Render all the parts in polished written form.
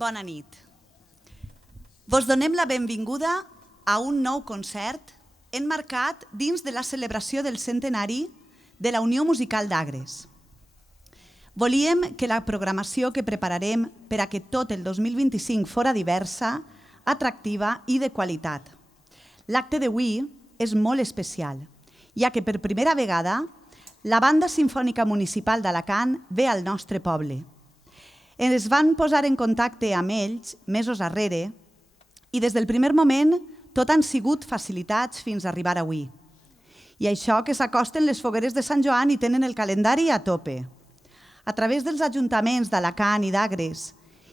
Bona nit. Vos donem la benvinguda a un nou concert emmarcat dins de la celebració del centenari de la Unió Musical d'Agres. Volíem que la programació que prepararem per a que tot el 2025 fora diversa, atractiva i de qualitat. L'acte d'avui és molt especial, ja que per primera vegada la Banda Simfònica Municipal d'Alacant ve al nostre poble. Ens van posar en contacte amb ells mesos arrere i des del primer moment tot han sigut facilitats fins a arribar avui. I això que s'acosten les fogueres de Sant Joan i tenen el calendari a tope. A través dels ajuntaments d'Alacant i d'Agres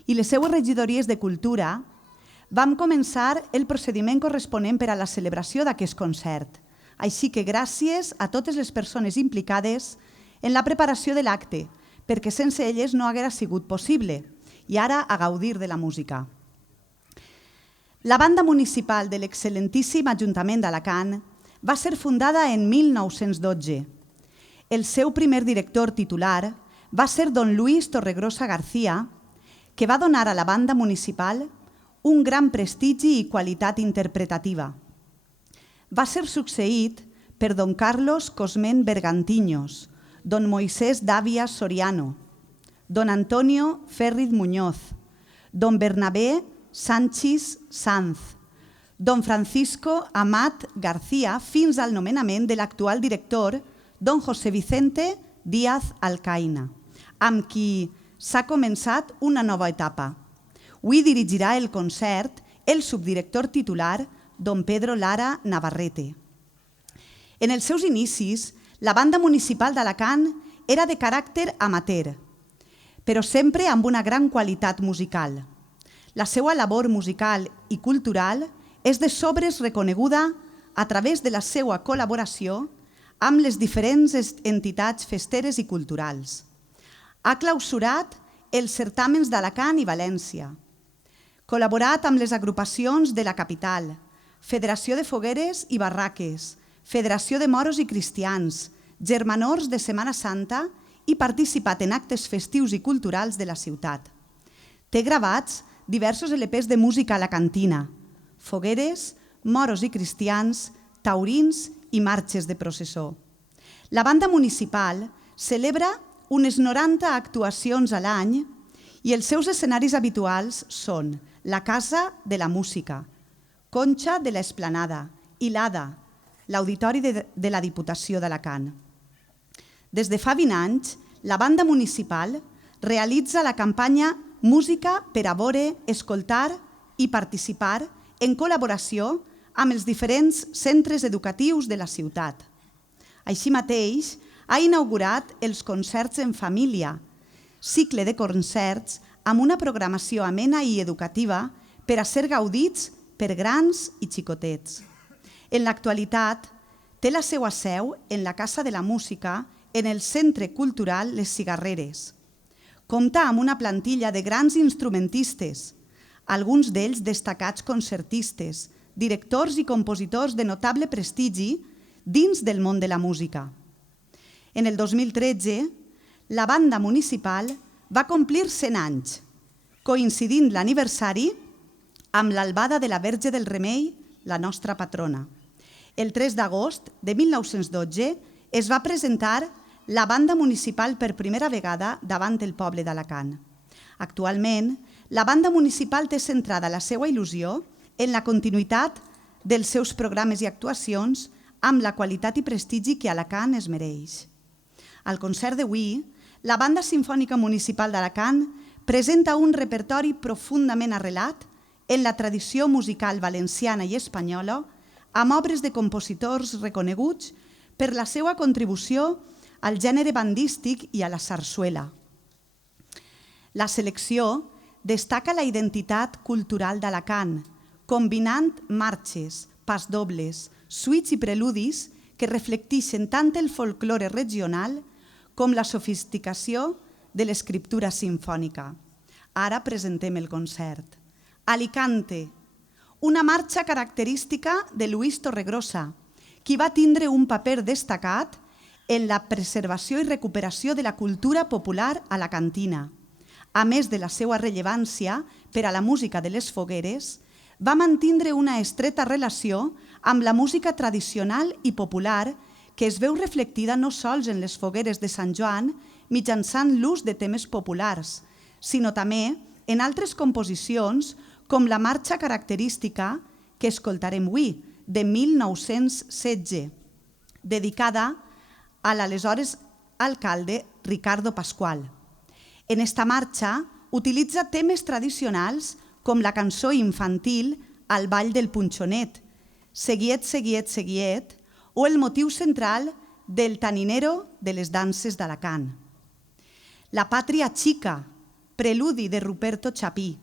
i les seues regidories de cultura, vam començar el procediment corresponent per a la celebració d'aquest concert. Així que gràcies a totes les persones implicades en la preparació de l'acte, perquè sense elles no haguera sigut possible, i ara a gaudir de la música. La Banda Municipal de l'excel·lentíssim Ajuntament d'Alacant va ser fundada en 1912. El seu primer director titular va ser don Luis Torregrosa García, que va donar a la Banda Municipal un gran prestigi i qualitat interpretativa. Va ser succeït per don Carlos Cosmen Bergantiños, don Moisés Dávia Soriano, don Antonio Ferriz Muñoz, don Bernabé Sánchez Sanz, don Francisco Amat García, fins al nomenament de l'actual director, don José Vicente Díaz Alcaina, amb qui s'ha començat una nova etapa. Avui dirigirà el concert el subdirector titular, don Pedro Lara Navarrete. En els seus inicis, la Banda Municipal d'Alacant era de caràcter amateur, però sempre amb una gran qualitat musical. La seva labor musical i cultural és de sobres reconeguda a través de la seva col·laboració amb les diferents entitats festeres i culturals. Ha clausurat els certàmens d'Alacant i València, col·laborat amb les agrupacions de la capital, Federació de Fogueres i Barraques, Federació de Moros i Cristians, Germanors de Setmana Santa i participat en actes festius i culturals de la ciutat. Té gravats diversos LPs de música alacantina, fogueres, moros i cristians, taurins i marxes de processó. La Banda Municipal celebra unes 90 actuacions a l'any i els seus escenaris habituals són la Casa de la Música, Conxa de l'Esplanada i l'Ada, l'Auditori de la Diputació d'Alacant. Des de fa 20 anys, la Banda Municipal realitza la campanya Música per a veure, escoltar i participar en col·laboració amb els diferents centres educatius de la ciutat. Així mateix, ha inaugurat els concerts en família, cicle de concerts amb una programació amena i educativa per a ser gaudits per grans i xicotets. En l'actualitat, té la seva seu en la Casa de la Música en el Centre Cultural Les Cigarreres. Compta amb una plantilla de grans instrumentistes, alguns d'ells destacats concertistes, directors i compositors de notable prestigi dins del món de la música. En el 2013, la Banda Municipal va complir 100 anys, coincidint l'aniversari amb l'albada de la Verge del Remei, la nostra patrona. El 3 d'agost de 1912 es va presentar la Banda Municipal per primera vegada davant el poble d'Alacant. Actualment, la Banda Municipal té centrada la seva il·lusió en la continuïtat dels seus programes i actuacions amb la qualitat i prestigi que Alacant es mereix. Al concert d'avui, la Banda Simfònica Municipal d'Alacant presenta un repertori profundament arrelat en la tradició musical valenciana i espanyola amb obres de compositors reconeguts per la seva contribució al gènere bandístic i a la sarsuela. La selecció destaca la identitat cultural d'Alacant, combinant marxes, pasdobles, suites i preludis que reflecteixen tant el folklore regional com la sofisticació de l'escriptura simfònica. Ara presentem el concert. Alicante, una marxa característica de Luis Torregrosa, qui va tindre un paper destacat en la preservació i recuperació de la cultura popular alacantina, a més de la seva rellevància per a la música de les fogueres, va mantindre una estreta relació amb la música tradicional i popular que es veu reflectida no sols en les fogueres de Sant Joan mitjançant l'ús de temes populars, sinó també en altres composicions com la marxa característica que escoltarem avui, de 1916, dedicada a l'aleshores alcalde Ricardo Pascual. En esta marxa utilitza temes tradicionals com la cançó infantil Al ball del punxonet, Seguiet, seguiet, seguiet, o el motiu central del taninero de les danses d'Alacant. La Patria Chica, preludi de Ruperto Chapí.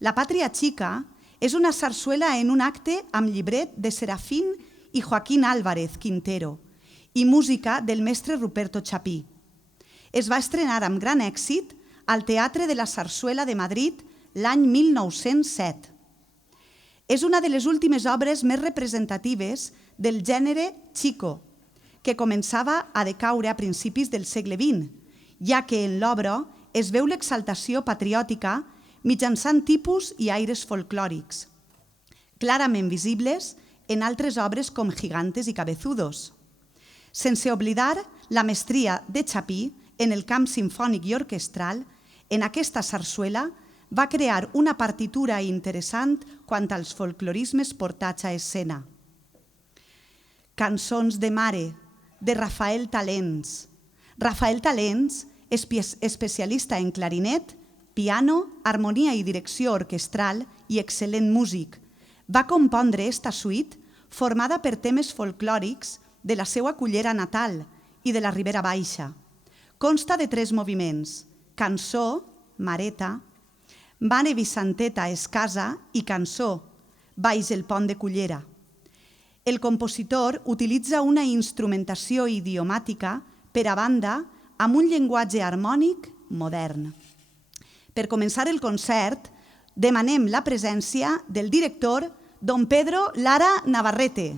La Patria Chica és una sarsuela en un acte amb llibret de Serafín i Joaquín Álvarez Quintero i música del mestre Ruperto Chapí. Es va estrenar amb gran èxit al Teatre de la Sarsuela de Madrid l'any 1907. És una de les últimes obres més representatives del gènere chico, que començava a decaure a principis del segle XX, ja que en l'obra es veu l'exaltació patriòtica mitjançant tipus i aires folclòrics, clarament visibles en altres obres com Gigantes i Cabezudos. Sense oblidar la mestria de Chapí en el camp simfònic i orquestral, en aquesta sarsuela va crear una partitura interessant quant als folclorismes portats a escena. Cançons de Mare, de Rafael Talens. Rafael Talens, especialista en clarinet, piano, harmonia i direcció orquestral i excel·lent músic, va compondre esta suite formada per temes folclòrics de la seva cullera natal i de la Ribera Baixa. Consta de 3 moviments: Cançó, Mareta, Mare, Visanteta, casa i Cançó, Baix el pont de cullera. El compositor utilitza una instrumentació idiomàtica per a banda amb un llenguatge harmònic modern. Per començar el concert, demanem la presència del director, don Pedro Lara Navarrete.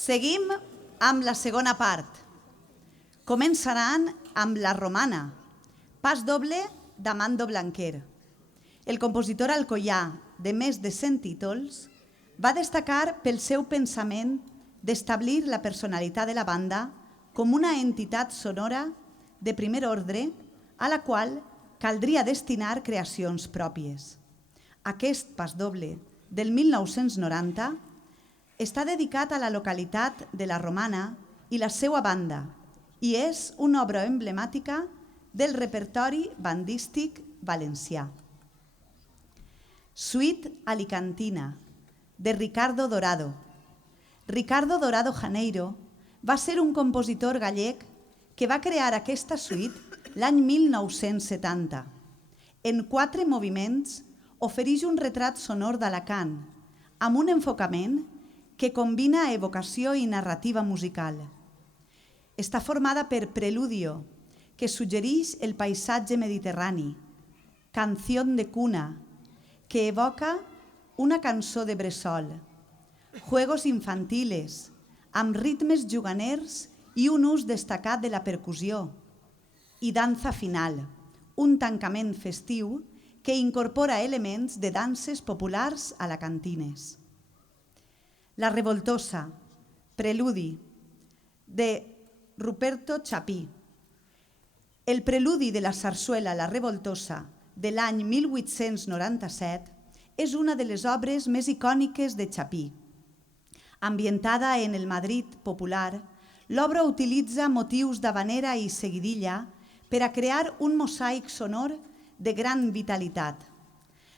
Seguim amb la segona part. Començaran amb la romana, pas doble d'Amando Blanquer. El compositor alcoià, de més de 100 títols, va destacar pel seu pensament d'establir la personalitat de la banda com una entitat sonora de primer ordre a la qual caldria destinar creacions pròpies. Aquest pas doble del 1990 està dedicat a la localitat de la Romana i la seva banda i és una obra emblemàtica del repertori bandístic valencià. Suite alicantina, de Ricardo Dorado. Ricardo Dorado Janeiro va ser un compositor gallec que va crear aquesta suite l'any 1970. En 4 moviments ofereix un retrat sonor d'Alacant, amb un enfocament que combina evocació i narrativa musical. Està formada per preludio, que suggereix el paisatge mediterrani, canción de cuna, que evoca una cançó de bressol, juegos infantiles, amb ritmes juganers i un ús destacat de la percussió, i danza final, un tancament festiu que incorpora elements de danses populars alacantines. La revoltosa, preludi, de Ruperto Chapí. El preludi de la sarsuela La revoltosa de l'any 1897 és una de les obres més icòniques de Chapí. Ambientada en el Madrid popular, l'obra utilitza motius d'havanera i seguidilla per a crear un mosaic sonor de gran vitalitat.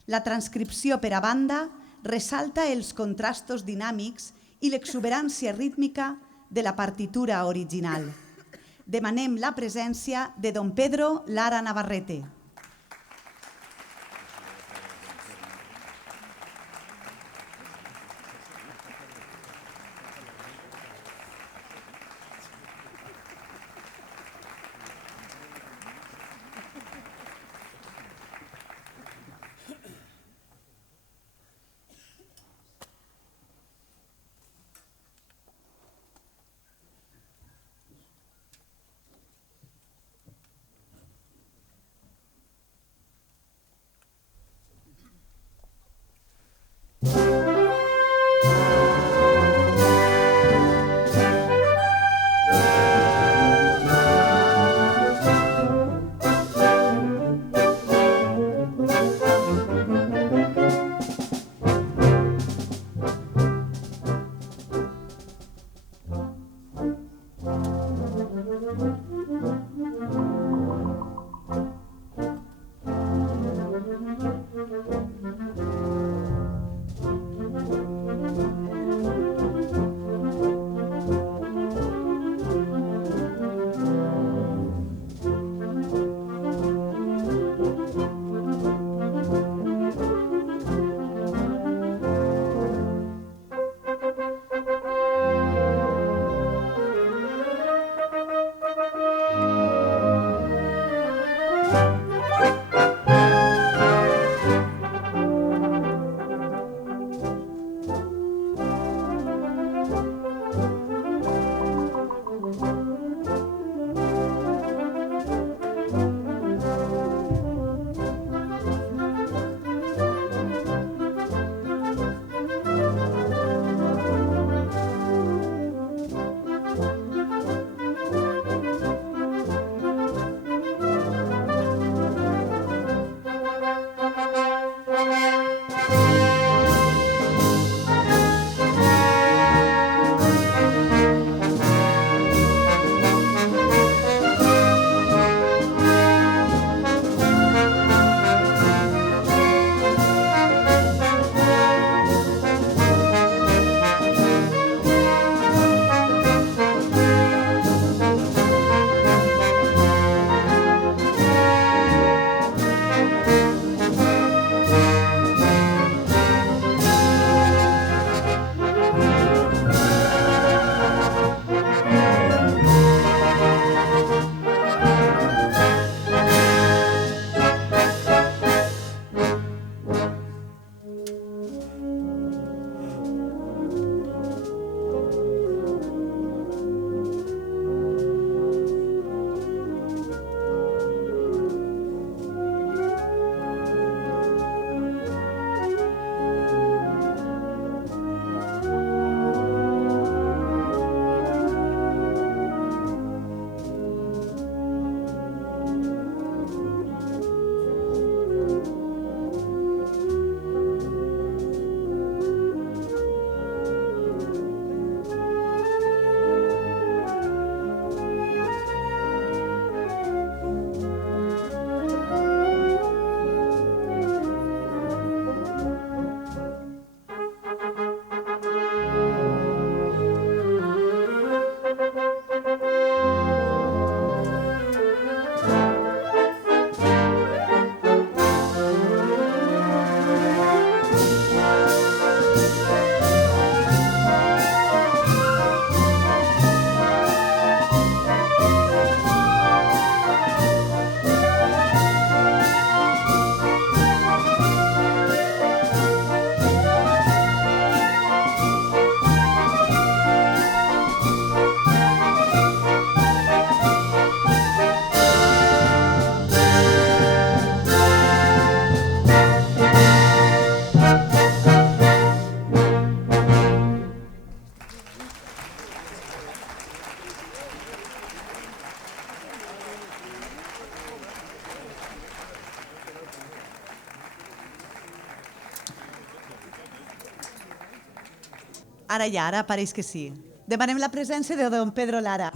La transcripció per a banda ressalta els contrastos dinàmics i l'exuberància rítmica de la partitura original. Demanem la presència de don Pedro Lara Navarrete. Ara ja, ara pareix que sí. Demanem la presència de don Pedro Lara.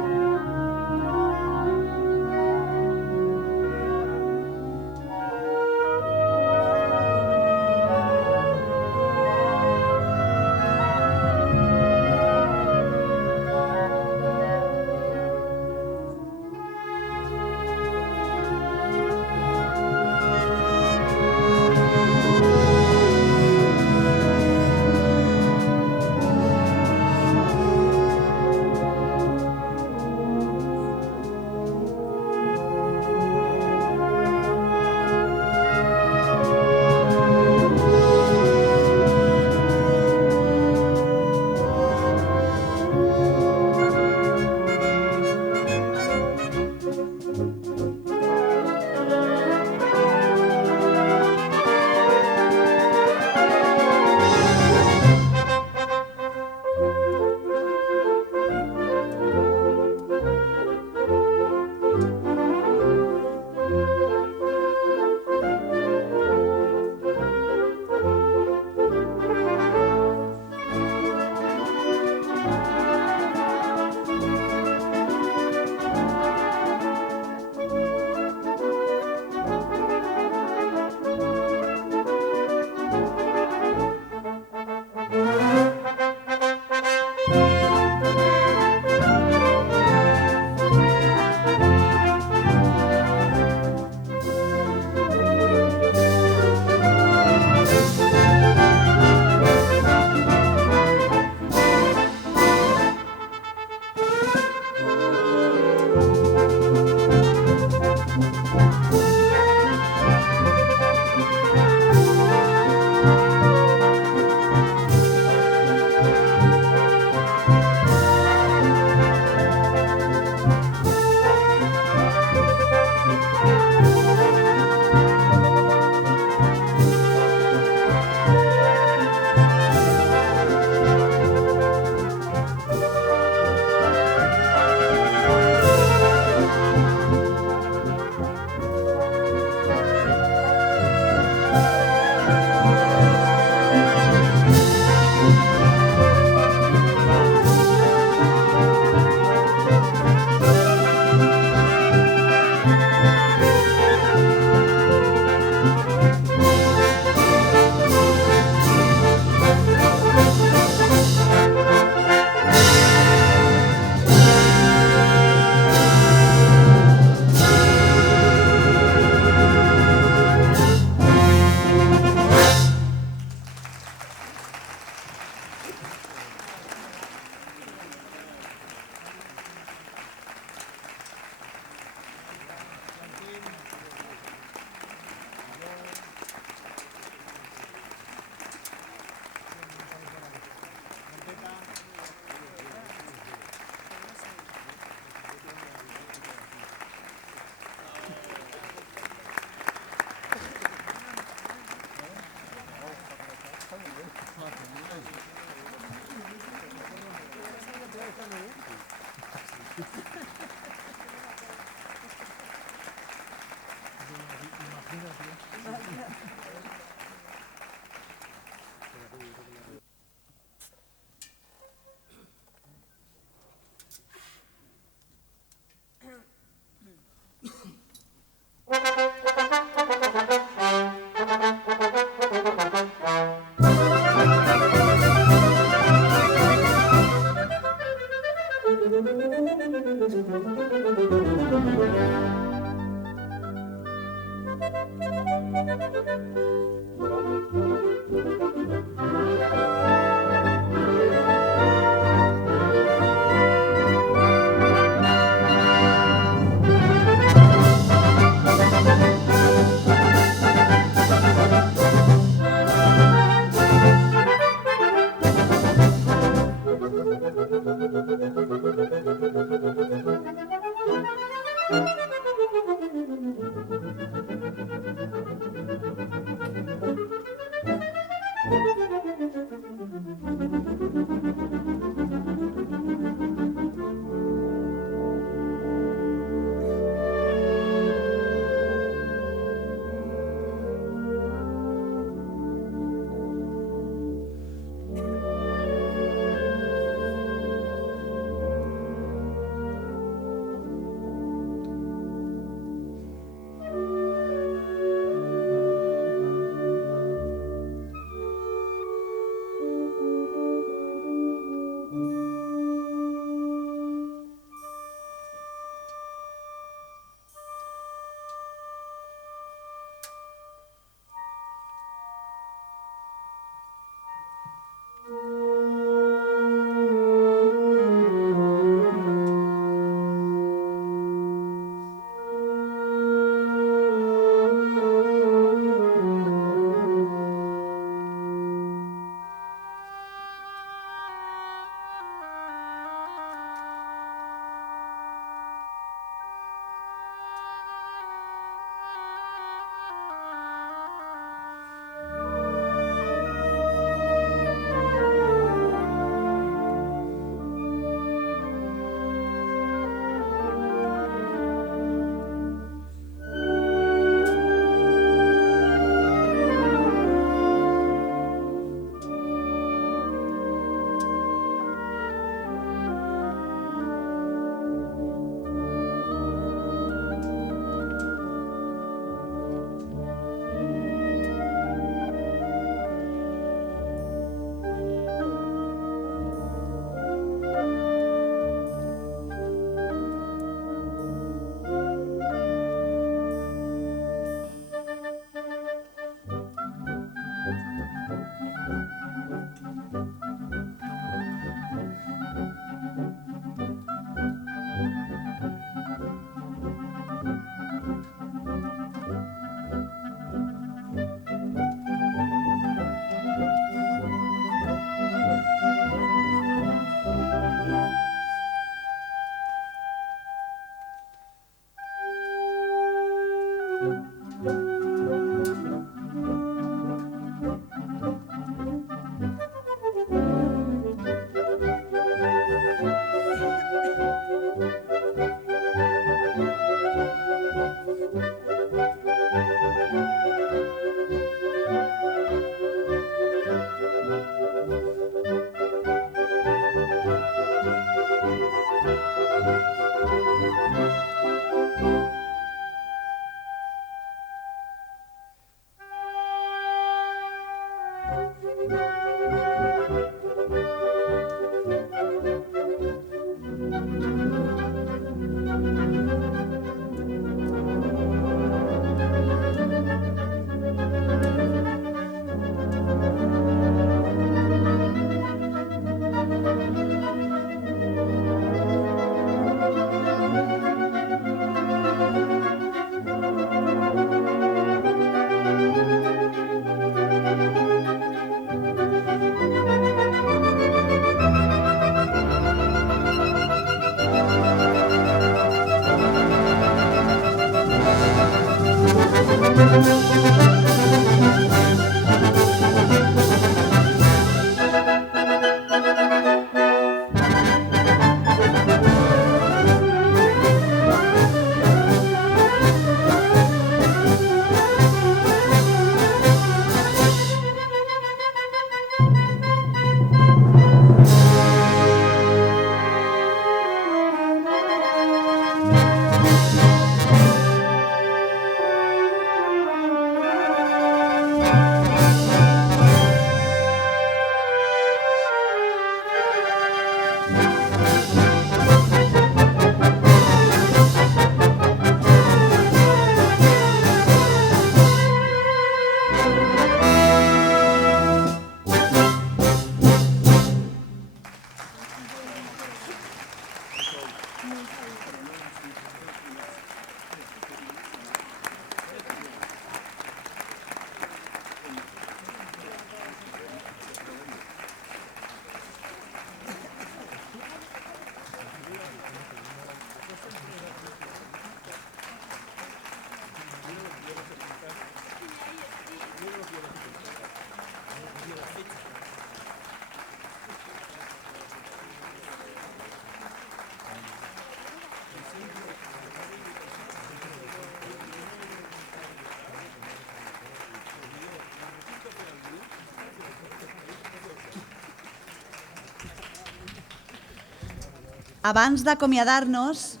Abans d'acomiadar-nos,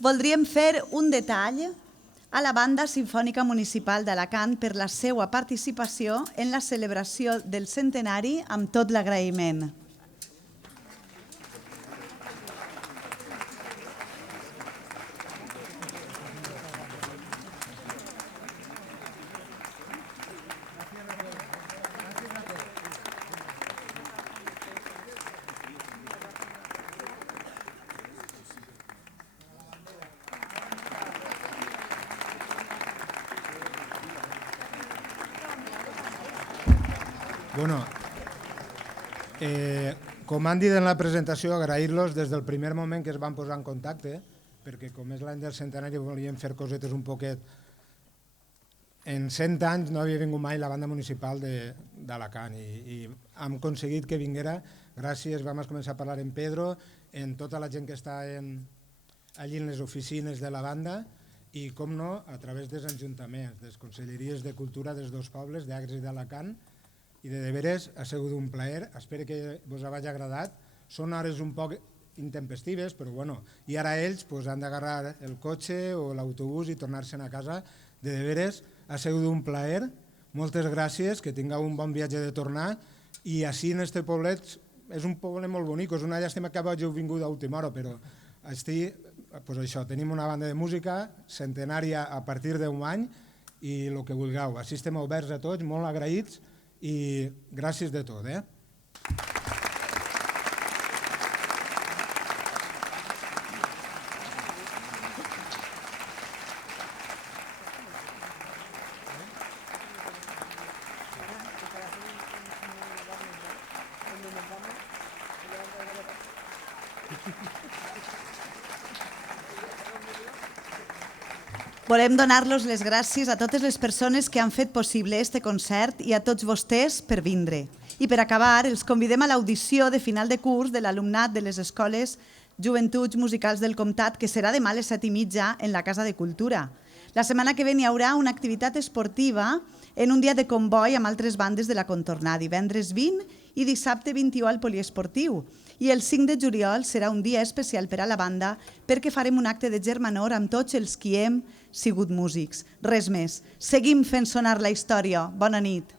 voldríem fer un detall a la Banda Simfònica Municipal d'Alacant per la seva participació en la celebració del centenari amb tot l'agraïment. Bueno, com han dit en la presentació, agrair-los des del primer moment que es van posar en contacte, perquè com és l'any del centenari volíem fer cosetes un poquet. En 100 anys no havia vingut mai la banda municipal d'Alacant i hem aconseguit que vinguera gràcies, vam començar a parlar en Pedro, en tota la gent que està allí en les oficines de la banda i, com no, a través dels ajuntaments, de les conselleries de cultura dels dos pobles, d'Agres i d'Alacant. I de veres ha sigut un plaer, espero que vos hagi agradat. Són hores un poc intempestives, però bueno, i ara ells han d'agarrar el cotxe o l'autobús i tornar-se'n a casa. De veres ha sigut un plaer, moltes gràcies, que tingueu un bon viatge de tornar. I així en este poblet és un poble molt bonic, és una llàstima que hàgiu vingut a última hora, però tenim una banda de música centenària a partir d'un any i el que vulgueu. Així estem oberts a tots, molt agraïts, i gràcies de tot. Volem donar-los les gràcies a totes les persones que han fet possible este concert i a tots vostès per vindre. I per acabar, els convidem a l'audició de final de curs de l'alumnat de les escoles Joventuts Musicals del Comtat, que serà demà a les 7:30 en la Casa de Cultura. La setmana que ve hi haurà una activitat esportiva en un dia de comboi amb altres bandes de la contornada, divendres 20 i dissabte 21 al poliesportiu. I el 5 de juliol serà un dia especial per a la banda perquè farem un acte de germanor amb tots els qui hem sigut músics. Res més. Seguim fent sonar la història. Bona nit.